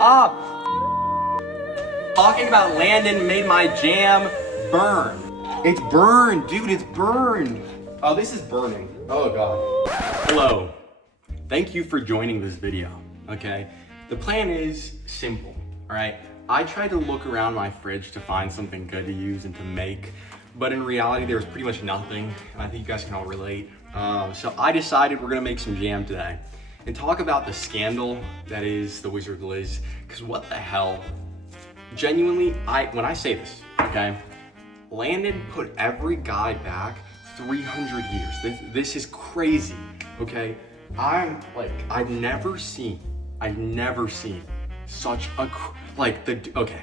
up? Talking about Landon made my jam burn. It's burned, dude, it's burned. Oh, this is burning. Oh God. Hello, thank you for joining this video, okay? The plan is simple, all right? I tried to look around my fridge to find something good to use and to make, but in reality, there was pretty much nothing, and I think you guys can all relate. So I decided we're gonna make some jam today and talk about the scandal that is the Wizardliz, because what the hell? Genuinely, when I say this, okay? Landon put every guy back 300 years. This is crazy, okay? I've never seen such a, okay,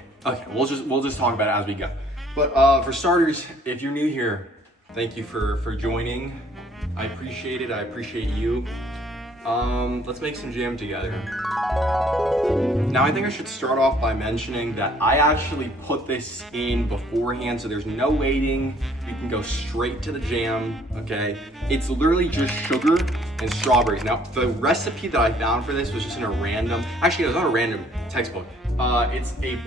we'll just talk about it as we go. But for starters, if you're new here, thank you for joining. I appreciate it, I appreciate you. Let's make some jam together. Now I think I should start off by mentioning that I actually put this in beforehand, so there's no waiting. We can go straight to the jam, okay? It's literally just sugar and strawberries. Now, the recipe that I found for this was just in a random, actually it was not a random textbook. It's a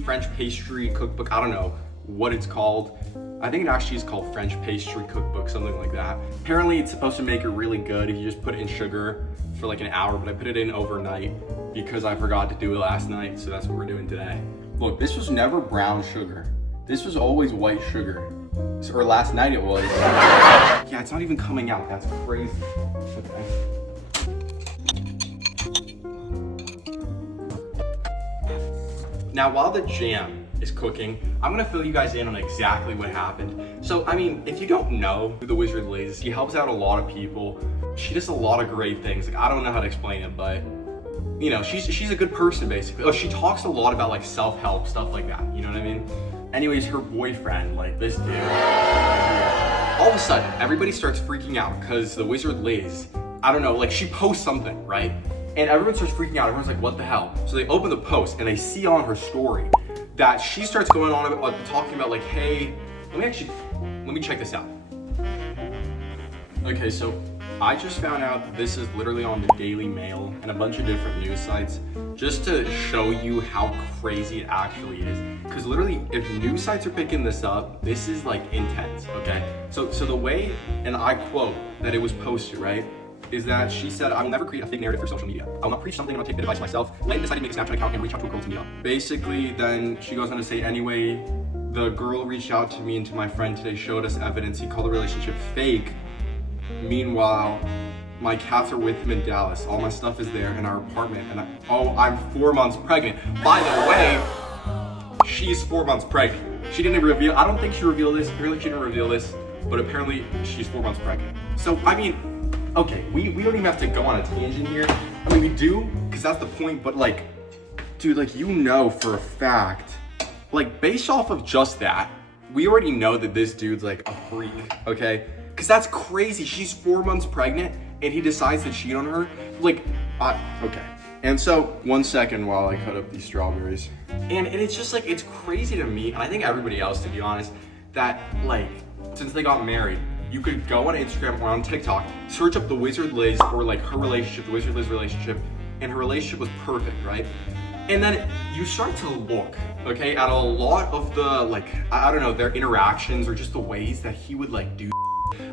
French pastry cookbook. I don't know what it's called. I think it actually is called French Pastry Cookbook, something like that. Apparently it's supposed to make it really good if you just put it in sugar for like an hour, but I put it in overnight because I forgot to do it last night, so that's what we're doing today. Look, this was never brown sugar. This was always white sugar. Or last night it was. Yeah, it's not even coming out, that's crazy. Okay. Now while the jam is cooking, I'm gonna fill you guys in on exactly what happened. So, I mean, if you don't know who the Wizardliz is, she helps out a lot of people. She does a lot of great things. Like, I don't know how to explain it, but you know, she's a good person basically. Oh, she talks a lot about like self-help, stuff like that, you know what I mean? Anyways, her boyfriend, like this dude, all of a sudden, everybody starts freaking out because the Wizardliz, I don't know, like she posts something, right? And everyone starts freaking out. Everyone's like, what the hell? So they open the post and they see on her story that she starts going on about talking about like, hey, let me check this out. Okay, so I just found out that this is literally on the Daily Mail and a bunch of different news sites, just to show you how crazy it actually is. Because literally, if news sites are picking this up, this is like intense, okay? So the way, and I quote, that it was posted, right? Is that she said, I will never create a fake narrative for social media. I will not preach something and not take the advice myself. Landon decided to make a Snapchat account and reach out to a girl to meet up. Basically, then she goes on to say, anyway, the girl reached out to me and to my friend today, showed us evidence. He called the relationship fake. Meanwhile, my cats are with him in Dallas. All my stuff is there in our apartment. And I'm 4 months pregnant. By the way, she's 4 months pregnant. She didn't reveal, I don't think she revealed this. Apparently she didn't reveal this, but apparently she's 4 months pregnant. So, I mean, okay, we don't even have to go on a tangent here. I mean, we do, because that's the point, but like, dude, like, you know for a fact, like, based off of just that, we already know that this dude's like a freak, okay? Because that's crazy. She's 4 months pregnant, and he decides to cheat on her. Like, okay. And so, 1 second while I cut up these strawberries. And it's just like, it's crazy to me, and I think everybody else, to be honest, that like, since they got married, you could go on Instagram or on TikTok, search up the Wizardliz or like her relationship, the Wizardliz relationship, and her relationship was perfect, right? And then you start to look, okay, at a lot of the, like, I don't know, their interactions or just the ways that he would like do.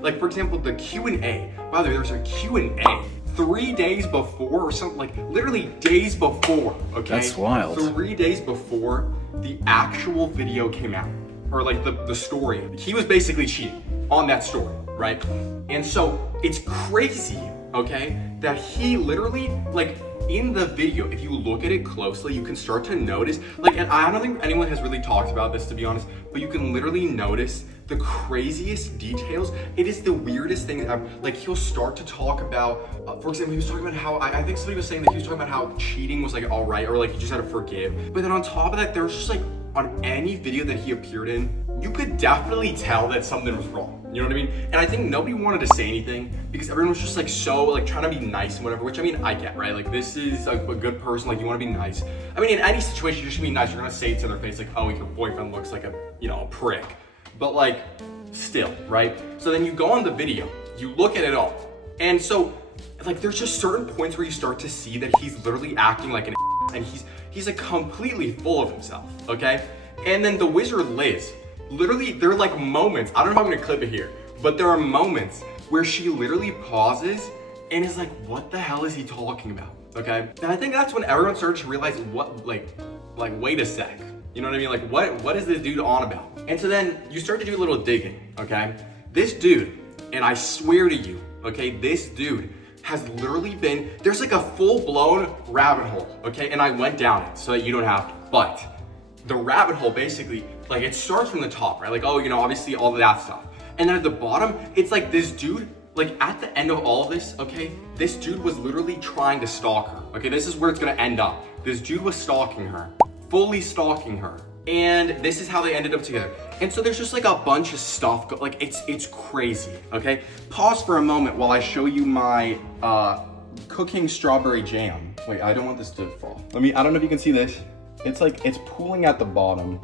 Like, for example, the Q&A. By the way, there's a Q&A 3 days before or something, like literally days before, okay? That's wild. 3 days before the actual video came out, or like the story. He was basically cheating on that story, right? And so it's crazy, okay, that he literally, like, in the video, if you look at it closely, you can start to notice, like, and I don't think anyone has really talked about this, to be honest, but you can literally notice the craziest details. It is the weirdest thing ever. Like, he'll start to talk about, for example, he was talking about how, I think somebody was saying that he was talking about how cheating was like all right, or like you just had to forgive. But then on top of that, there was just like, on any video that he appeared in, you could definitely tell that something was wrong. You know what I mean? And I think nobody wanted to say anything because everyone was just like so like trying to be nice and whatever, which I mean, I get, right? Like, this is a good person, like you want to be nice. I mean, in any situation, you should be nice. You're gonna say it to their face like, oh, your boyfriend looks like a, you know, a prick. But like, still, right? So then you go on the video, you look at it all. And so, like, there's just certain points where you start to see that he's literally acting like an and he's like completely full of himself, okay? And then the Wizardliz, literally, there are like moments, I don't know if I'm gonna clip it here, but there are moments where she literally pauses and is like, what the hell is he talking about, okay? And I think that's when everyone started to realize what, like wait a sec. You know what I mean? Like, what is this dude on about? And so then you start to do a little digging, okay? This dude, and I swear to you, okay, this dude has literally been, there's like a full-blown rabbit hole, okay? And I went down it so that you don't have to. But the rabbit hole basically, like it starts from the top, right? Like, oh, you know, obviously all of that stuff. And then at the bottom, it's like this dude, like at the end of all of this, okay, this dude was literally trying to stalk her. Okay, this is where it's gonna end up. This dude was stalking her, fully stalking her. And this is how they ended up together. And so there's just like a bunch of stuff, like it's crazy, okay? Pause for a moment while I show you my cooking strawberry jam. Wait, I don't want this to fall. I don't know if you can see this. It's like, it's pooling at the bottom.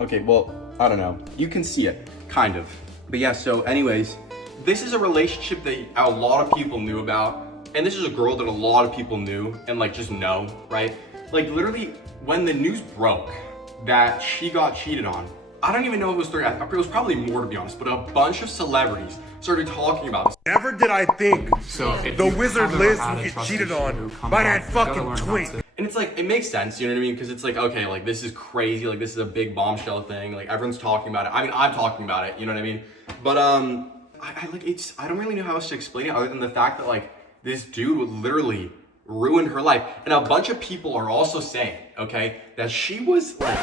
Okay, well, I don't know. You can see it, kind of. But yeah, so anyways, this is a relationship that a lot of people knew about. And this is a girl that a lot of people knew and like just know, right? Like literally when the news broke that she got cheated on, I don't even know if it was 3, it was probably more to be honest, but a bunch of celebrities started talking about this. Never did I think the Wizardliz would get cheated on by that fucking twink. And it's like, it makes sense, you know what I mean? Because it's like, okay, like this is crazy, like this is a big bombshell thing, like everyone's talking about it. I mean, I'm talking about it, you know what I mean? But I don't really know how else to explain it other than the fact that like this dude would literally ruined her life. And a bunch of people are also saying, okay, that she was like,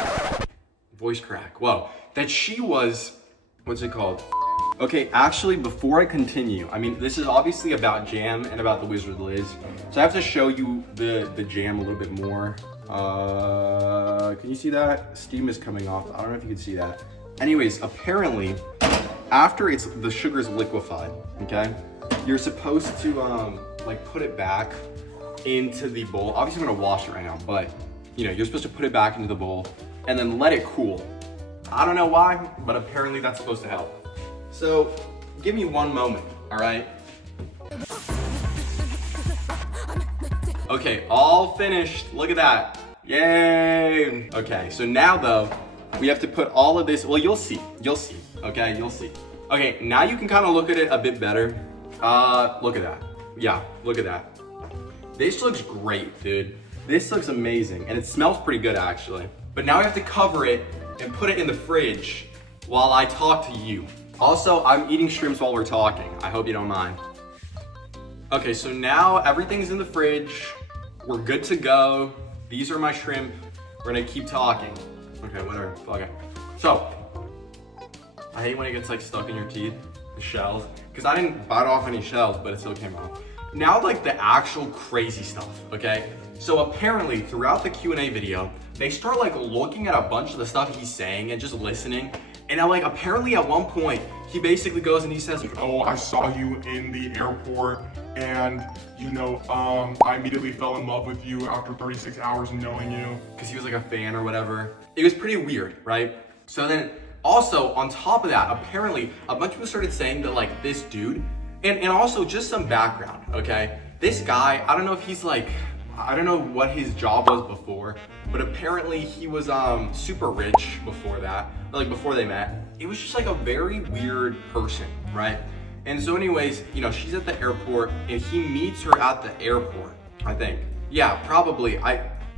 voice crack, whoa, that she was, what's it called? Okay, actually, before I continue, I mean, this is obviously about jam and about the Wizardliz. So I have to show you the jam a little bit more. Can you see that? Steam is coming off. I don't know if you can see that. Anyways, apparently, after the sugar's liquefied, okay, you're supposed to like put it back into the bowl. Obviously I'm gonna wash it right now, but you know, you're supposed to put it back into the bowl and then let it cool. I don't know why, but apparently that's supposed to help. So give me one moment, all right? Okay, all finished. Look at that. Yay. Okay, so now though, we have to put all of this, well, you'll see, okay, you'll see. Okay, now you can kind of look at it a bit better. Look at that. Yeah, look at that. This looks great, dude. This looks amazing, and it smells pretty good, actually. But now I have to cover it and put it in the fridge while I talk to you. Also, I'm eating shrimps while we're talking. I hope you don't mind. Okay, so now everything's in the fridge. We're good to go. These are my shrimp. We're gonna keep talking. Okay, whatever, okay. So, I hate when it gets like stuck in your teeth, the shells, because I didn't bite off any shells, but it still came off. Now like the actual crazy stuff, okay? So apparently throughout the Q&A video, they start like looking at a bunch of the stuff he's saying and just listening. And now like apparently at one point, he basically goes and he says, oh, I saw you in the airport and you know, I immediately fell in love with you after 36 hours of knowing you. Because he was like a fan or whatever. It was pretty weird, right? So then also on top of that, apparently a bunch of people started saying that like this dude, and also just some background, okay? This guy, I don't know if he's like, I don't know what his job was before, but apparently he was super rich before that, like before they met. It was just like a very weird person, right? And so anyways, you know, she's at the airport and he meets her at the airport, I think. Yeah, probably.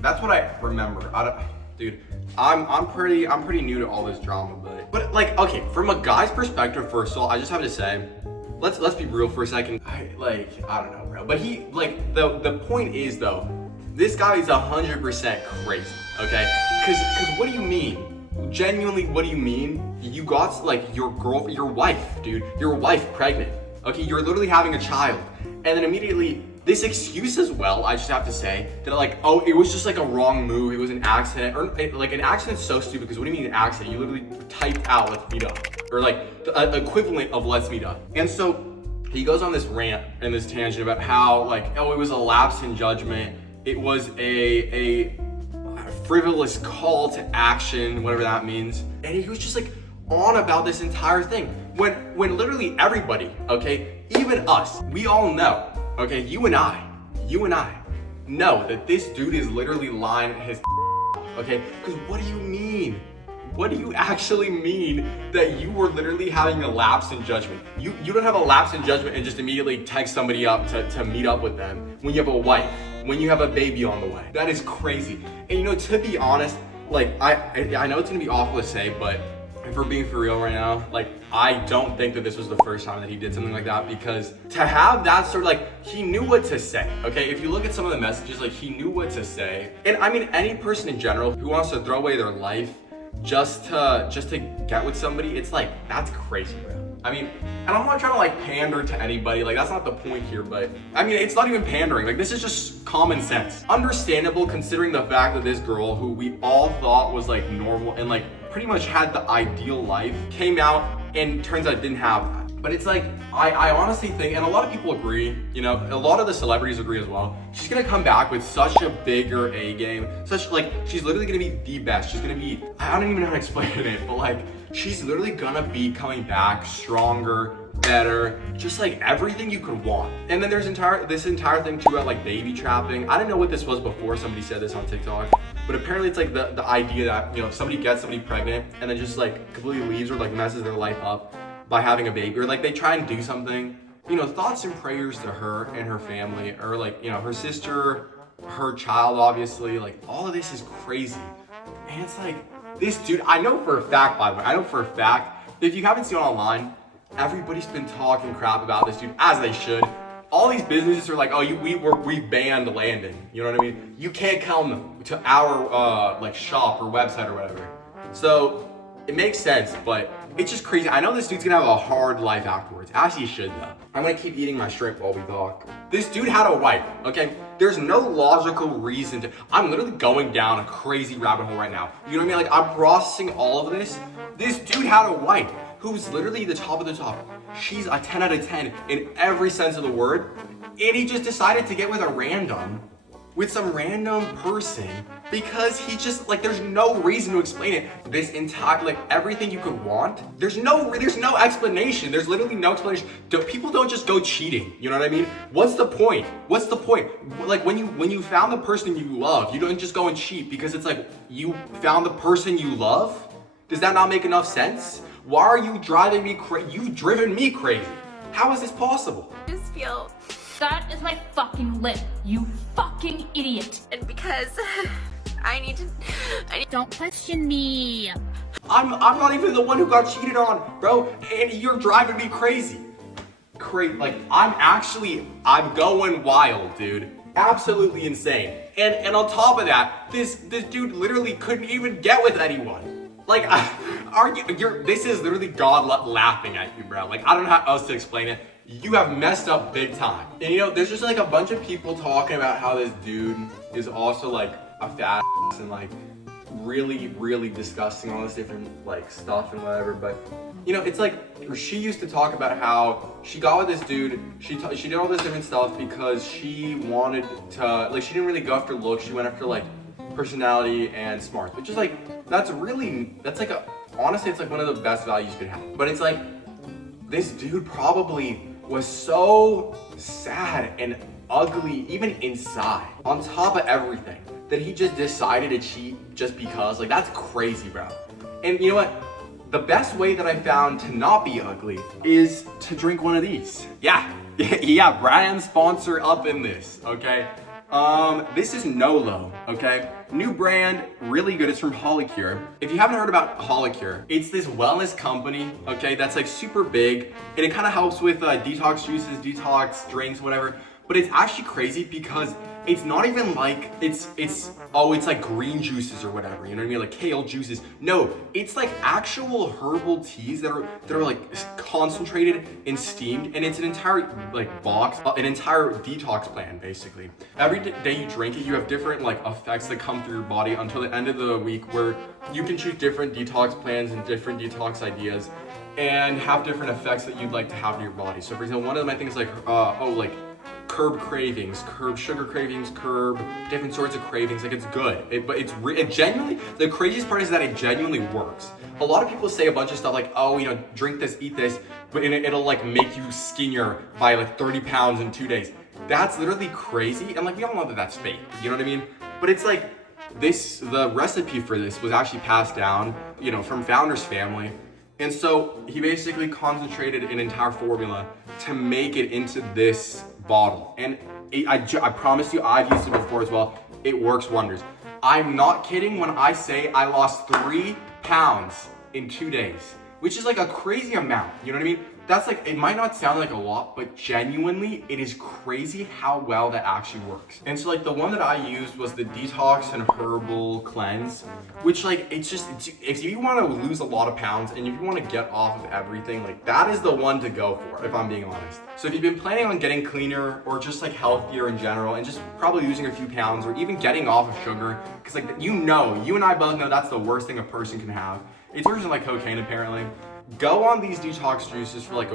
That's what I remember. Dude, I'm pretty new to all this drama, but like, okay, from a guy's perspective, first of all, I just have to say, let's be real for a second. I don't know, bro. But he, like, the point is though, this guy is 100% crazy, okay? Cause what do you mean? Genuinely, what do you mean? You got like your wife, dude, your wife pregnant. Okay, you're literally having a child. And then immediately, this excuse as well, I just have to say, that like, oh, it was just like a wrong move, it was an accident, or like an accident's so stupid, because what do you mean an accident? You literally typed out, let's meet up, or like the equivalent of let's meet up. And so he goes on this rant and this tangent about how like, oh, it was a lapse in judgment, it was a frivolous call to action, whatever that means. And he was just like on about this entire thing, when literally everybody, okay, even us, we all know, okay, you and I know that this dude is literally lying his okay? Because what do you mean? What do you actually mean that you were literally having a lapse in judgment? You don't have a lapse in judgment and just immediately text somebody up to meet up with them when you have a wife, when you have a baby on the way. That is crazy. And you know, to be honest, like I know it's gonna be awful to say, but if we're being for real right now, like I don't think that this was the first time that he did something like that, because to have that sort of like, he knew what to say, okay? If you look at some of the messages, like he knew what to say. And I mean, any person in general who wants to throw away their life just to get with somebody, it's like, that's crazy, bro. I mean, and I'm not trying to like pander to anybody, like that's not the point here, but I mean, it's not even pandering, like this is just common sense. Understandable considering the fact that this girl, who we all thought was like normal and like pretty much had the ideal life, came out and turns out didn't have that. But it's like, I honestly think, and a lot of people agree, you know, a lot of the celebrities agree as well, she's gonna come back with such a bigger A game, such like, she's literally gonna be the best. She's gonna be, I don't even know how to explain it, but like, she's literally gonna be coming back stronger, better, just like everything you could want. And then there's this entire thing too about like baby trapping. I didn't know what this was before somebody said this on TikTok, but apparently it's like the idea that, you know, somebody gets somebody pregnant and then just like completely leaves or like messes their life up by having a baby, or like they try and do something. You know, thoughts and prayers to her and her family, or like, you know, her sister, her child, obviously. Like all of this is crazy. And it's like, this dude, I know for a fact, by the way, I know for a fact, if you haven't seen it online, everybody's been talking crap about this dude, as they should. All these businesses are like, oh, we banned landing. You know what I mean? You can't come to our like shop or website or whatever. So it makes sense, but it's just crazy. I know this dude's gonna have a hard life afterwards, as he should though. I'm gonna keep eating my shrimp while we talk. This dude had a wife, okay? There's no logical reason to, I'm literally going down a crazy rabbit hole right now. You know what I mean? Like I'm processing all of this. This dude had a wife who's literally the top of the top. She's a 10 out of 10 in every sense of the word. And he just decided to get with some random person because he just, like, there's no reason to explain it. This entire, like, everything you could want, there's no explanation. There's literally no explanation. People don't just go cheating, you know what I mean? What's the point? What's the point? Like, when you found the person you love, you don't just go and cheat because it's like, you found the person you love? Does that not make enough sense? Why are you driving me crazy? You've driven me crazy. How is this possible? I just feel, That is my fucking lip, you fucking idiot. and because I need to, Don't question me. I'm not even the one who got cheated on, bro, and you're driving me crazy. Like, I'm going wild, dude. Absolutely insane. And on top of that, this dude literally couldn't even get with anyone. Like, this is literally God laughing at you, bro. Like, I don't know how else to explain it. You have messed up big time. And you know, there's just like a bunch of people talking about how this dude is also like a fat ass and like really, really disgusting, all this different like stuff and whatever. But you know, it's like, she used to talk about how she got with this dude, she did all this different stuff because she wanted to, like, she didn't really go after looks, she went after like personality and smarts, which is like, honestly, it's like one of the best values you could have. But it's like, this dude probably was so sad and ugly, even inside, on top of everything, that he just decided to cheat just because. Like, that's crazy, bro. And you know what? The best way that I found to not be ugly is to drink one of these. Yeah, brand sponsor up in this, okay? This is Nolo, okay? New brand, really good. It's from Holicure. If you haven't heard about Holicure, it's this wellness company, okay, that's like super big, and it kind of helps with detox juices, detox drinks, whatever. But it's actually crazy because it's not even like it's like green juices or whatever, you know what I mean? Like kale juices. No, it's like actual herbal teas that are like concentrated and steamed, and it's an entire like box, an entire detox plan basically. Every day you drink it, you have different like effects that come through your body until the end of the week, where you can choose different detox plans and different detox ideas and have different effects that you'd like to have in your body. So for example, one of my things like curb cravings, curb sugar cravings, curb different sorts of cravings. Like, it's good. It genuinely, the craziest part is that it genuinely works. A lot of people say a bunch of stuff like, oh, you know, drink this, eat this, but it'll like make you skinnier by like 30 pounds in 2 days. that's literally crazy. And like, we all know that that's fake, you know what I mean? But it's like, the recipe for this was actually passed down, you know, from founder's family. And so he basically concentrated an entire formula to make it into this bottle. And I promise you, I've used it before as well. It works wonders. I'm not kidding when I say I lost 3 pounds in 2 days, which is like a crazy amount, you know what I mean? That's like, it might not sound like a lot, but genuinely, it is crazy how well that actually works. And so like the one that I used was the Detox and Herbal Cleanse, which like, it's if you want to lose a lot of pounds and if you want to get off of everything, like that is the one to go for, if I'm being honest. So if you've been planning on getting cleaner or just like healthier in general and just probably losing a few pounds or even getting off of sugar, because like, you and I both know that's the worst thing a person can have. It's worse than like cocaine apparently. Go on these detox juices for like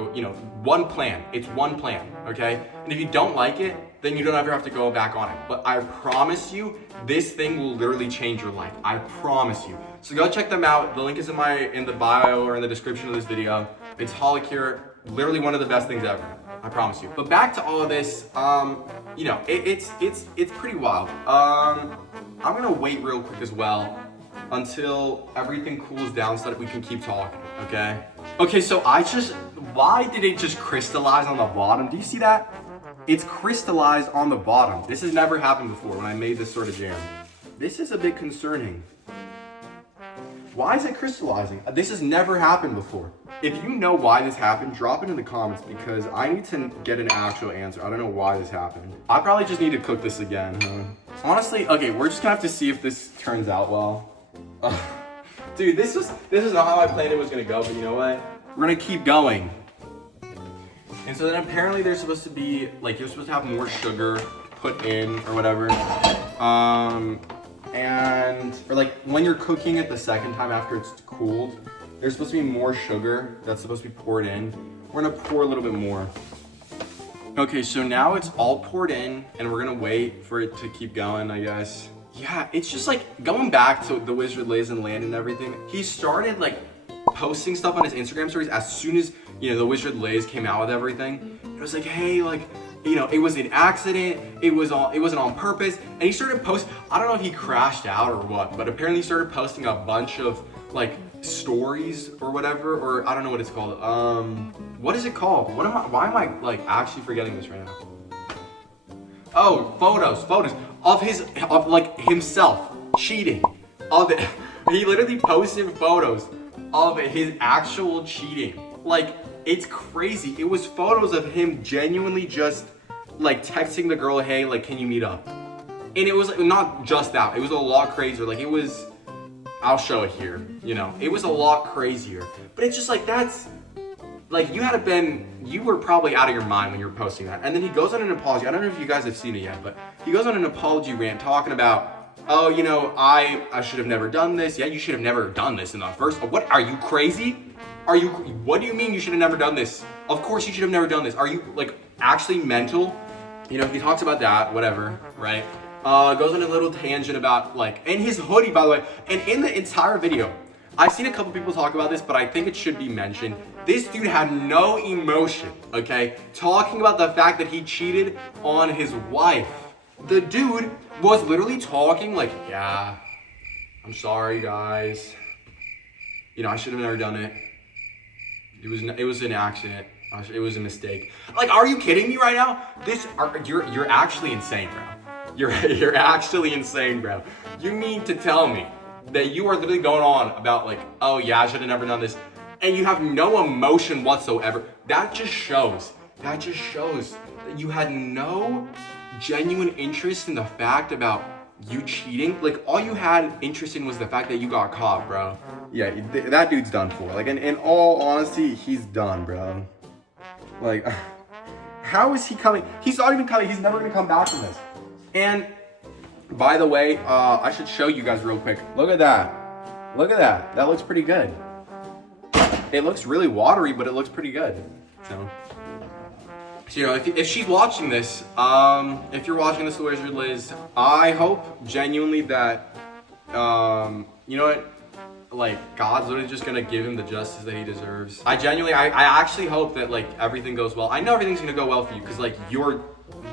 one plan. It's one plan, okay? And if you don't like it, then you don't ever have to go back on it. But I promise you, this thing will literally change your life. I promise you. So go check them out. The link is in the bio or in the description of this video. It's Holocure, literally one of the best things ever. I promise you. But back to all of this, you know, it's pretty wild. I'm gonna wait real quick as well until everything cools down so that we can keep talking, okay? Okay, so why did it just crystallize on the bottom? Do you see that? It's crystallized on the bottom. This has never happened before when I made this sort of jam. This is a bit concerning. Why is it crystallizing? This has never happened before. If you know why this happened, drop it in the comments because I need to get an actual answer. I don't know why this happened. I probably just need to cook this again, huh? Honestly, okay, we're just gonna have to see if this turns out well. Dude, this is not how I planned it was gonna go, but you know what? We're gonna keep going. And so then apparently there's supposed to be, like, you're supposed to have more sugar put in or whatever. Or like when you're cooking it the second time after it's cooled, there's supposed to be more sugar that's supposed to be poured in. We're gonna pour a little bit more. Okay, so now it's all poured in and we're gonna wait for it to keep going, I guess. Yeah, it's just like going back to the Wizardliz and Landon and everything. He started like posting stuff on his Instagram stories as soon as, you know, the Wizardliz came out with everything. It was like, hey, like, you know, it was an accident. It wasn't on purpose. And he started posting, I don't know if he crashed out or what, but apparently he started posting a bunch of like stories or whatever, or I don't know what it's called. What is it called? Why am I like actually forgetting this right now? Oh, photos of like himself cheating. He literally posted photos of his actual cheating. Like, it's crazy. It was photos of him genuinely just like texting the girl, hey, like, can you meet up? And it was like, not just that, it was a lot crazier. Like, it was, I'll show it here, you know, it was a lot crazier. But it's just like, that's, like, you were probably out of your mind when you were posting that. And then he goes on an apology. I don't know if you guys have seen it yet, but he goes on an apology rant talking about, oh, you know, I should have never done this. Yeah, you should have never done this in the first. What, are you crazy? What do you mean you should have never done this? Of course you should have never done this. Are you like actually mental? You know, he talks about that, whatever, right? Goes on a little tangent about like, and his hoodie, by the way, and in the entire video, I've seen a couple people talk about this, but I think it should be mentioned. This dude had no emotion, okay? Talking about the fact that he cheated on his wife. The dude was literally talking like, yeah, I'm sorry guys. You know, I should have never done it. It was an accident. It was a mistake. Like, are you kidding me right now? You're actually insane, bro. You're actually insane, bro. You mean to tell me that you are literally going on about like, oh yeah, I should have never done this, and you have no emotion whatsoever? That just shows that you had no genuine interest in the fact about you cheating. Like, all you had interest in was the fact that you got caught, bro. Yeah, that dude's done for. Like, in all honesty, he's done, bro. Like, how is he coming? He's not even coming. He's never gonna come back from this. And by the way, I should show you guys real quick. Look at that. Look at that. That looks pretty good. It looks really watery, but it looks pretty good. So you know, if she's watching this, if you're watching this, Wizardliz, I hope genuinely that, you know what? Like, God's literally just gonna give him the justice that he deserves. I actually hope that like everything goes well. I know everything's gonna go well for you because like you're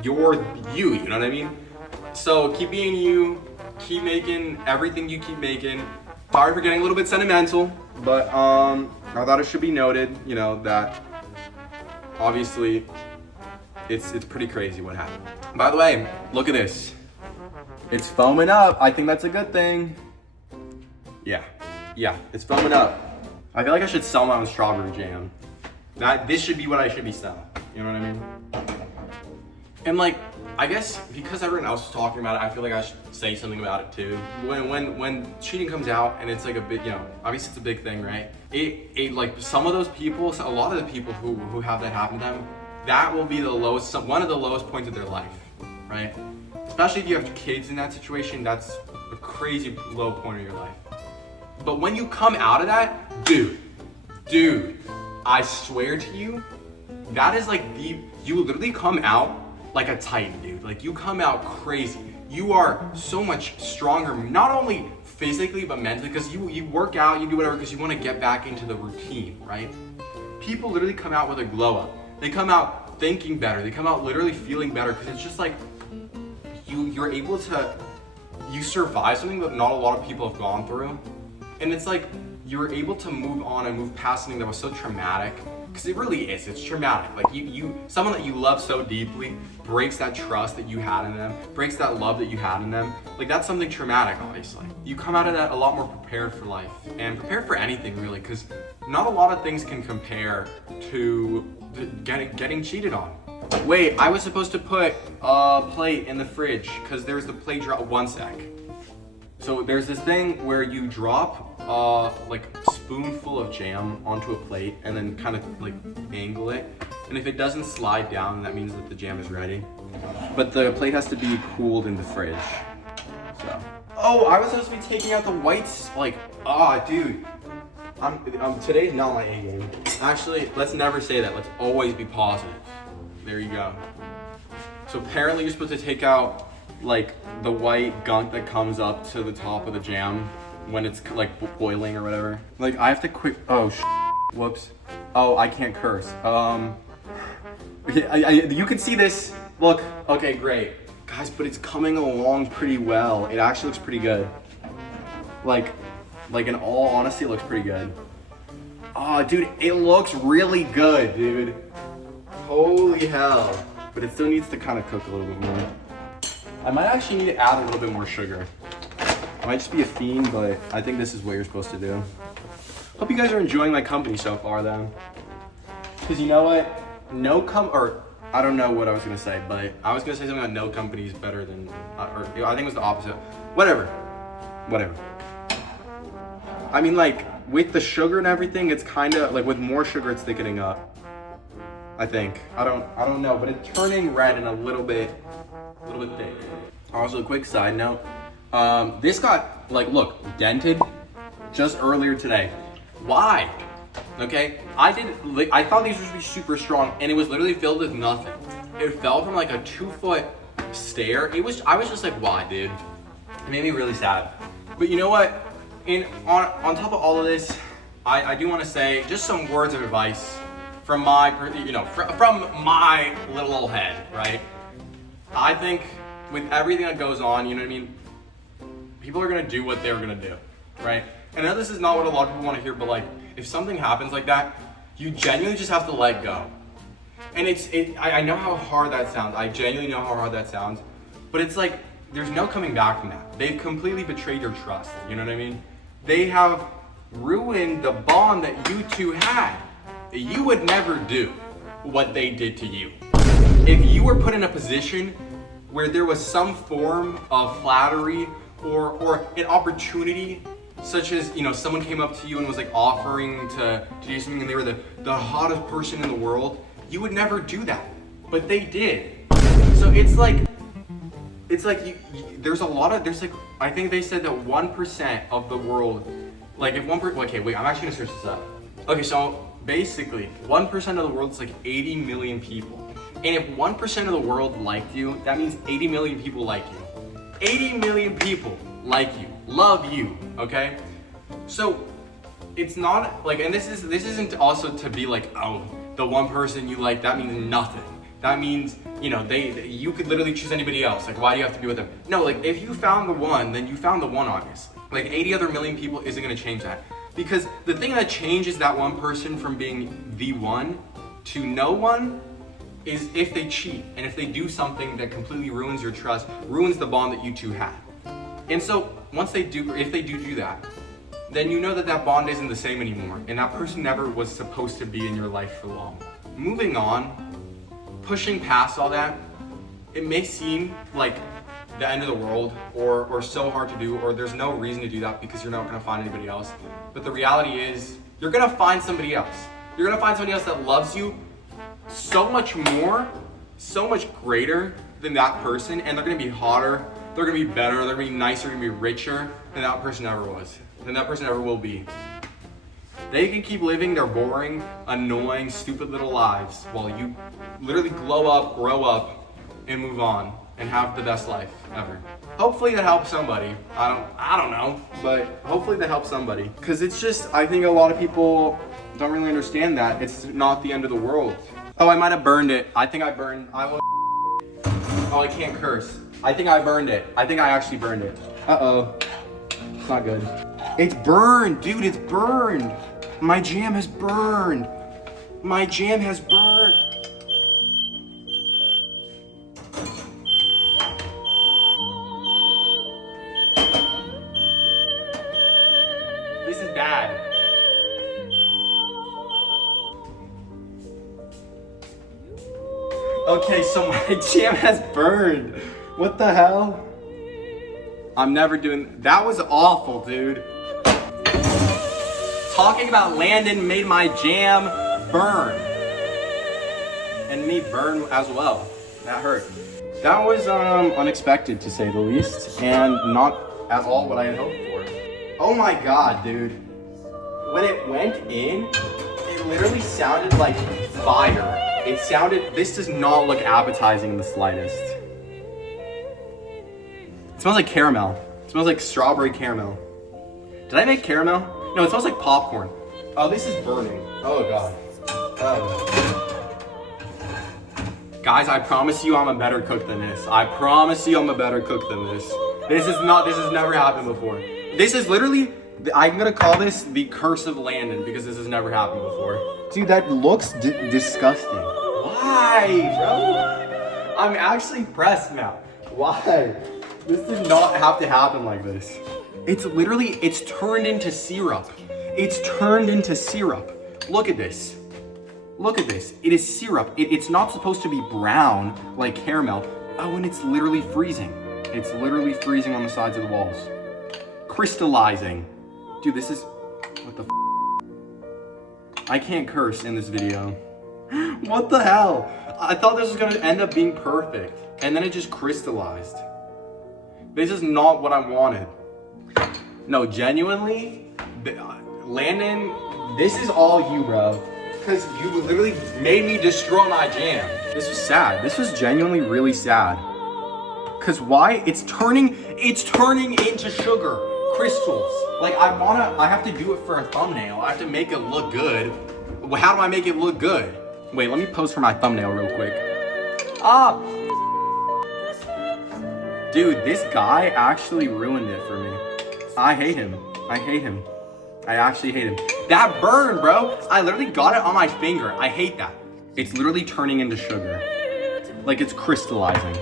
you're you know what I mean? So keep being you, keep making everything you keep making. Sorry for getting a little bit sentimental, but I thought it should be noted, you know, that obviously it's pretty crazy what happened. By the way, look at this. It's foaming up. I think that's a good thing. Yeah, it's foaming up. I feel like I should sell my own strawberry jam. This should be what I should be selling. You know what I mean? And like, I guess because everyone else is talking about it, I feel like I should say something about it too. When cheating comes out and it's like a big, you know, obviously it's a big thing, right? It like some of those people, a lot of the people who have that happen to them, that will be the lowest, one of the lowest points of their life, right? Especially if you have kids in that situation, that's a crazy low point of your life. But when you come out of that, dude, I swear to you, that is like you literally come out like a titan, dude. Like you come out crazy. You are so much stronger, not only physically, but mentally, because you work out, you do whatever, because you want to get back into the routine, right? People literally come out with a glow up. They come out thinking better. They come out literally feeling better, because it's just like, you're able to, you survive something that not a lot of people have gone through. And it's like, you're able to move on and move past something that was so traumatic. Because it really is, it's traumatic. Like someone that you love so deeply breaks that trust that you had in them, breaks that love that you had in them. Like that's something traumatic, obviously. You come out of that a lot more prepared for life and prepared for anything really, because not a lot of things can compare to getting cheated on. Wait, I was supposed to put a plate in the fridge because there's the plate drop. One sec. So there's this thing where you drop like a spoonful of jam onto a plate and then kind of like angle it. And if it doesn't slide down, that means that the jam is ready. But the plate has to be cooled in the fridge. So. Oh, I was supposed to be taking out the whites. Like, dude. Today's not my A game. Actually, let's never say that. Let's always be positive. There you go. So apparently you're supposed to take out like the white gunk that comes up to the top of the jam when it's like boiling or whatever. Like I have to quit. Oh, whoops. Oh, I can't curse. You can see this. Look. Okay, great, guys. But it's coming along pretty well. It actually looks pretty good. Like in all honesty, it looks pretty good. Oh, dude, it looks really good, dude. Holy hell. But it still needs to kind of cook a little bit more. I might actually need to add a little bit more sugar. I might just be a fiend, but I think this is what you're supposed to do. Hope you guys are enjoying my company so far, though. Because you know what? I don't know what I was going to say, but I was going to say something about no company is better than, or I think it was the opposite. Whatever. I mean, like, with the sugar and everything, it's kind of, like, with more sugar, it's thickening up. I think. I don't know, but it's turning red and a little bit thick. Also, a quick side note. This got, like, look, dented just earlier today. Why? Okay, I thought these were supposed to be super strong, and it was literally filled with nothing. It fell from like a 2-foot stair. I was just like, why, dude? It made me really sad. But you know what? On top of all of this, I do want to say just some words of advice from my, from my little old head, right? I think with everything that goes on, you know what I mean? People are gonna do what they're gonna do, right? And I know this is not what a lot of people want to hear, but like, if something happens like that, you genuinely just have to let go. And I know how hard that sounds. I genuinely know how hard that sounds. But it's like, there's no coming back from that. They've completely betrayed your trust, you know what I mean? They have ruined the bond that you two had. You would never do what they did to you. If you were put in a position where there was some form of flattery or an opportunity, such as, someone came up to you and was like offering to do something and they were the hottest person in the world, you would never do that. But they did. So it's like there's like, I think they said that 1% of the world, like if okay, wait, I'm actually gonna search this up. Okay, so basically 1% of the world is like 80 million people. And if 1% of the world liked you, that means 80 million people like you. 80 million people like you, love you, okay? So it's not like, and this isn't also to be like, oh, the one person you like, that means nothing. that means, you know, you could literally choose anybody else. Like, why do you have to be with them? No, like, if you found the one, then you found the one, obviously. Like, 80 other million people isn't gonna change that. Because the thing that changes that one person from being the one to no one is if they cheat, and if they do something that completely ruins your trust, ruins the bond that you two had. And so, if they do that, then you know that that bond isn't the same anymore, and that person never was supposed to be in your life for long. Moving on, pushing past all that, it may seem like the end of the world or so hard to do, or there's no reason to do that because you're not gonna find anybody else. But the reality is, you're gonna find somebody else. You're gonna find somebody else that loves you so much more, so much greater than that person, and they're gonna be hotter, they're gonna be better, they're gonna be nicer, they're gonna be richer than that person ever was, than that person ever will be. They can keep living their boring, annoying, stupid little lives while you literally glow up, grow up, and move on and have the best life ever. Hopefully that helps somebody. I don't know, but hopefully that helps somebody. Cause it's just, I think a lot of people don't really understand that. It's not the end of the world. Oh, I might have burned it. I think I burned, oh, I can't curse. I think I burned it. I think I actually burned it. Uh-oh, it's not good. It's burned, dude, it's burned. My jam has burned. My jam has burned. This is bad. Okay, so my jam has burned. What the hell? I'm never doing, that was awful, dude. Talking about Landon made my jam burn. And me burn as well. That hurt. That was unexpected to say the least, and not at all what I had hoped for. Oh my god, dude. When it went in, it literally sounded like fire. It sounded, this does not look appetizing in the slightest. It smells like caramel. It smells like strawberry caramel. Did I make caramel? No, it smells like popcorn. Oh, this is burning. Oh god. Oh. Guys, I promise you I'm a better cook than this. I promise you I'm a better cook than this. This has never happened before. This is literally, I'm gonna call this the curse of Landon because this has never happened before. Dude, that looks disgusting. Why, bro? I'm actually pressed now. Why? This did not have to happen like this. It's literally, it's turned into syrup. It's turned into syrup. Look at this. Look at this. It is syrup. It's not supposed to be brown like caramel. Oh, and it's literally freezing. It's literally freezing on the sides of the walls. Crystallizing. Dude, this is, what the f? I can't curse in this video. What the hell? I thought this was gonna end up being perfect. And then it just crystallized. This is not what I wanted. No, genuinely, Landon, this is all you, bro. Because you literally made me destroy my jam. This was sad. This was genuinely really sad. Because why? It's turning into sugar crystals. Like, I have to do it for a thumbnail. I have to make it look good. How do I make it look good? Wait, let me pose for my thumbnail real quick. Ah! Dude, this guy actually ruined it for me. I hate him. I hate him. I actually hate him. That burned, bro. I literally got it on my finger. I hate that. It's literally turning into sugar. Like it's crystallizing.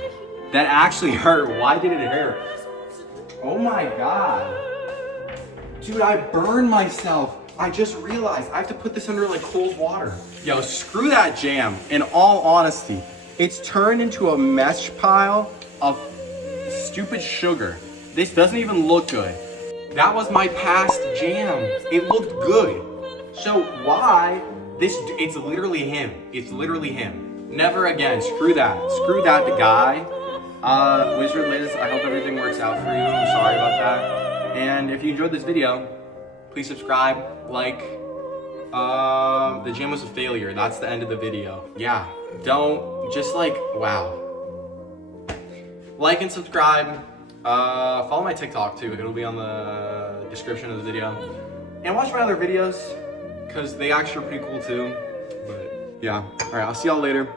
That actually hurt. Why did it hurt? Oh my god. Dude, I burned myself. I just realized I have to put this under like cold water. Yo, screw that jam. In all honesty, it's turned into a mesh pile of stupid sugar. This doesn't even look good. That was my past jam. It looked good. So why this, it's literally him. It's literally him. Never again, screw that. Screw that guy. Wizardliz, I hope everything works out for you. I'm sorry about that. And if you enjoyed this video, please subscribe, like. The jam was a failure. That's the end of the video. Yeah, don't, just like, wow. Like and subscribe. Follow my TikTok too. It'll be on the description of the video. And watch my other videos, because they actually are pretty cool too. But yeah. Alright, I'll see y'all later.